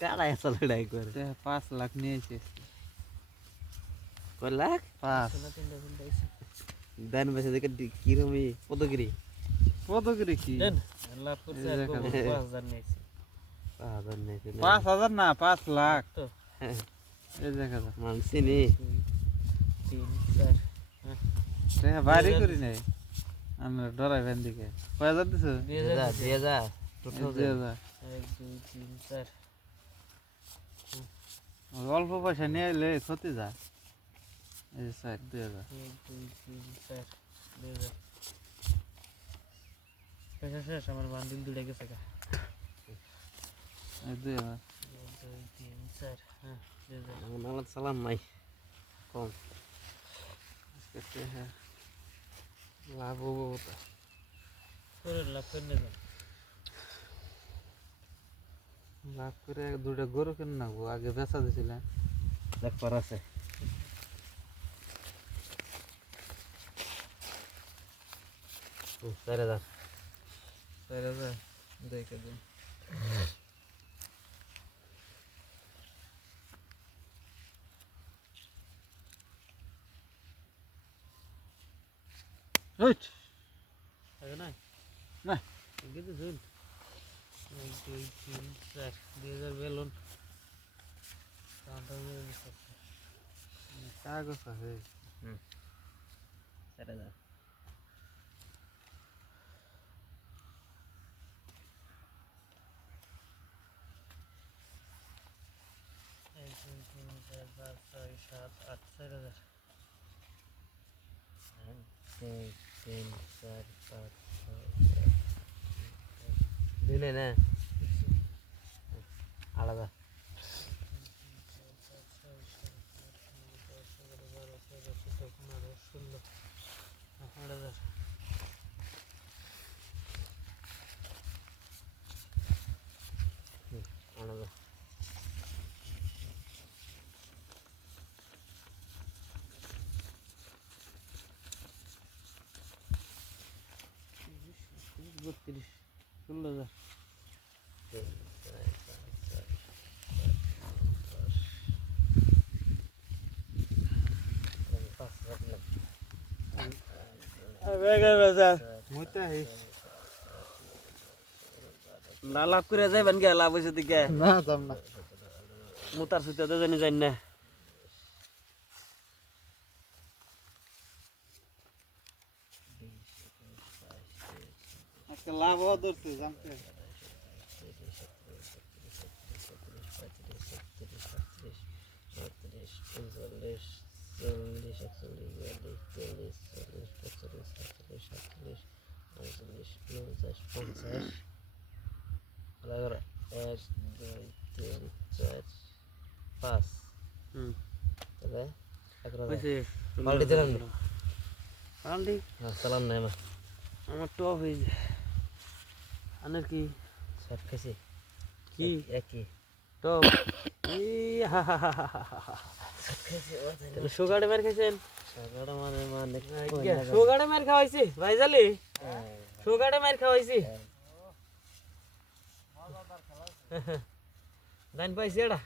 কারাই আসলে ডাই করে 5 লাখ নিয়েছে কয় লাখ 5 দান বেসে দেখে কিরমি পদগিরি পদগিরি কি লাভ করছে আর 5000 নিয়েছে 5000 নেই 5000 না 5 লাখ তো এই দেখা যা মানছি নি 3 4 দেখা বাড়ি করি নাই আমরা ডরাইবেন দিকে কয় হাজার দিছো দিয়ে যা টোটাল 2000 1 2 3 4 অল্প পয়সা নিয়ে এলে ক্ষতি যা এই যে স্যার 2000 1 2 3 4 2000 পয়সা শেষ আমার বান্ডিল দুইটা গেছে গা এই 2000 1 2 3 4 হ্যাঁ 2000 আমার নালা চালান নাই কম আজকে হ্যাঁ লাভ হবো তো করে লাভ করে নেবেন লাভ করে দুটো গরু কেন না আগে বেচা দিছিলেন দেখবার আছে তারে দা 4000 দেখে দিন হইট আগে না না কিন্তু শুন 1 2 3 4 2000 বেলুন কাউন্টার মেরে দিচ্ছে কাগজ আছে 4000 1 2 3 4 5 6 7 8 4000 1 2 3 4 5 6 দিনে না আলাদা আলাদা বত্রিশ 16000 না লাভ করে যাইবেন গে লাভ হয়েছে দিকে না দাম না মুতার সুতাতে জানি যাই না আজকে লাভ ধরছে জানতে পাল্টি দিলাম পাল্টি চালান নাই আমার টপ হয়েছে আনের কি সব খেয়েছি কি একই টপ সুগারে মার খাইছেন সুগারে মানে সুগারে মার খাওয়াইছি ভাই জালি সুগারে মার খাওয়াইছি দান পাইছি এটা